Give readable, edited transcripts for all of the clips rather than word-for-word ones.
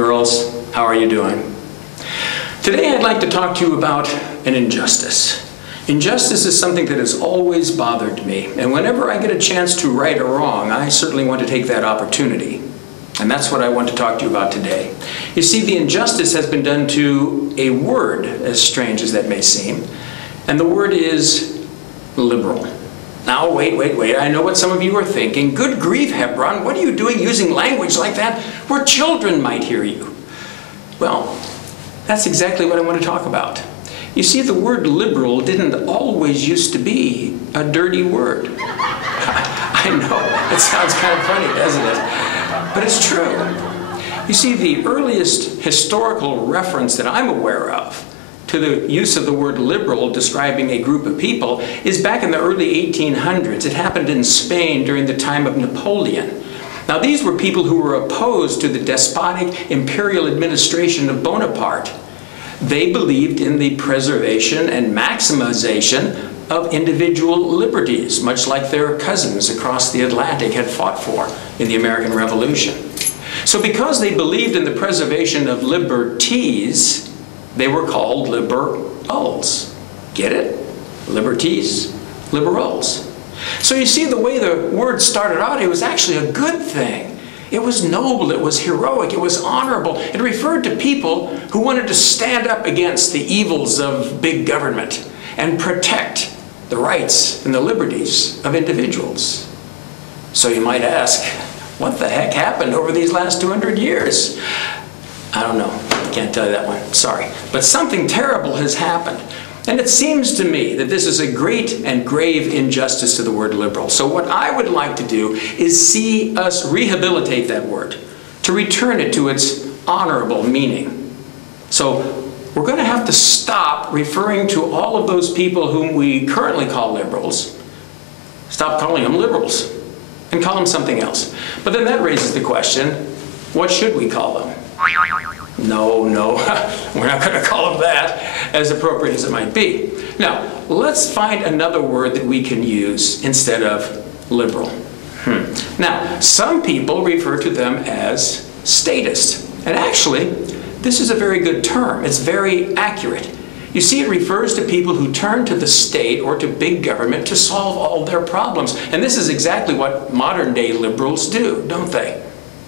girls. How are you doing? Today I'd like to talk to you about an injustice. Injustice is something that has always bothered me, and whenever I get a chance to right a wrong, I certainly want to take that opportunity. And that's what I want to talk to you about today. You see, the injustice has been done to a word, as strange as that may seem, and the word is liberal. Now, wait. I know what some of you are thinking. Good grief, Hebron, what are you doing using language like that where children might hear you? Well, that's exactly what I want to talk about. You see, the word liberal didn't always used to be a dirty word. I know, it sounds kind of funny, doesn't it? But it's true. You see, the earliest historical reference that I'm aware of to the use of the word liberal describing a group of people is back in the early 1800s. It happened in Spain during the time of Napoleon. Now, these were people who were opposed to the despotic imperial administration of Bonaparte. They believed in the preservation and maximization of individual liberties, much like their cousins across the Atlantic had fought for in the American Revolution. So because they believed in the preservation of liberties, they were called liberals. Get it? Liberties, liberals. So you see, the way the word started out, it was actually a good thing. It was noble, it was heroic, it was honorable. It referred to people who wanted to stand up against the evils of big government and protect the rights and the liberties of individuals. So you might ask, what the heck happened over these last 200 years? I don't know. Can't tell you that one. Sorry. But something terrible has happened. And it seems to me that this is a great and grave injustice to the word liberal. So what I would like to do is see us rehabilitate that word, to return it to its honorable meaning. So we're going to have to stop referring to all of those people whom we currently call liberals. Stop calling them liberals and call them something else. But then that raises the question, what should we call them? No, we're not going to call them that, as appropriate as it might be. Now, let's find another word that we can use instead of liberal. Now, some people refer to them as statist. And actually, this is a very good term. It's very accurate. You see, it refers to people who turn to the state or to big government to solve all their problems. And this is exactly what modern-day liberals do, don't they?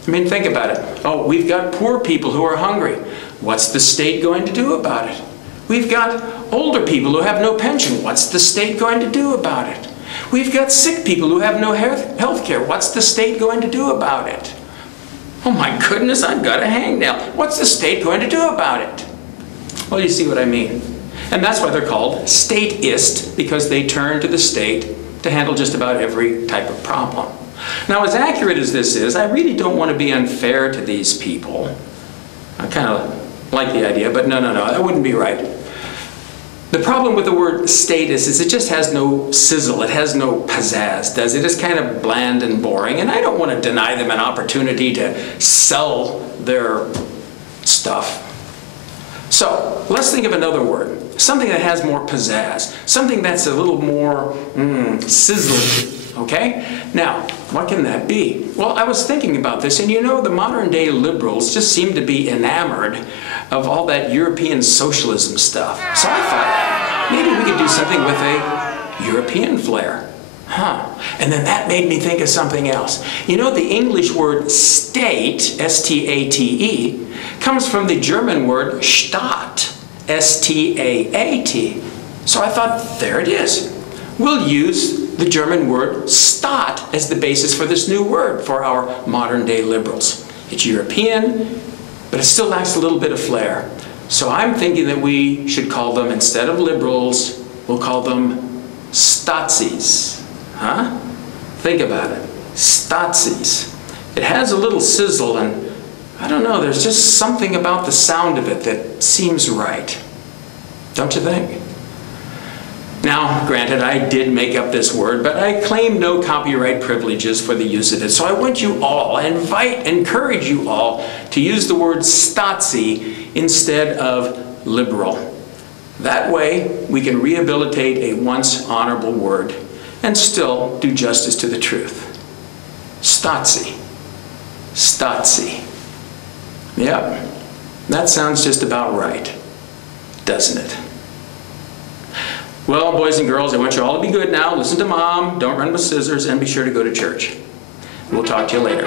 I mean, think about it. Oh, we've got poor people who are hungry. What's the state going to do about it? We've got older people who have no pension. What's the state going to do about it? We've got sick people who have no health care. What's the state going to do about it? Oh my goodness, I've got a hangnail. What's the state going to do about it? Well, you see what I mean. And that's why they're called statist, because they turn to the state to handle just about every type of problem. Now, as accurate as this is, I really don't want to be unfair to these people. I kind of like the idea, but no, that wouldn't be right. The problem with the word status is it just has no sizzle, it has no pizzazz, does it? It's kind of bland and boring, and I don't want to deny them an opportunity to sell their stuff. So, let's think of another word, something that has more pizzazz, something that's a little more sizzling. Okay? Now, what can that be? Well, I was thinking about this, and you know, the modern-day liberals just seem to be enamored of all that European socialism stuff. So I thought, maybe we could do something with a European flair. And then that made me think of something else. You know, the English word state, S-T-A-T-E, comes from the German word Staat, S-T-A-A-T. So I thought, there it is. We'll use the German word Staat as the basis for this new word for our modern-day liberals. It's European, but it still lacks a little bit of flair. So I'm thinking that we should call them, instead of liberals, we'll call them Staatsies. Think about it. Staatsies. It has a little sizzle, and I don't know, there's just something about the sound of it that seems right. Don't you think? Now, granted, I did make up this word, but I claim no copyright privileges for the use of it. So I want you all, I encourage you all to use the word Stasi instead of liberal. That way, we can rehabilitate a once honorable word and still do justice to the truth. Stasi. Stasi. Yep, that sounds just about right, doesn't it? Well, boys and girls, I want you all to be good now. Listen to Mom, don't run with scissors, and be sure to go to church. We'll talk to you later.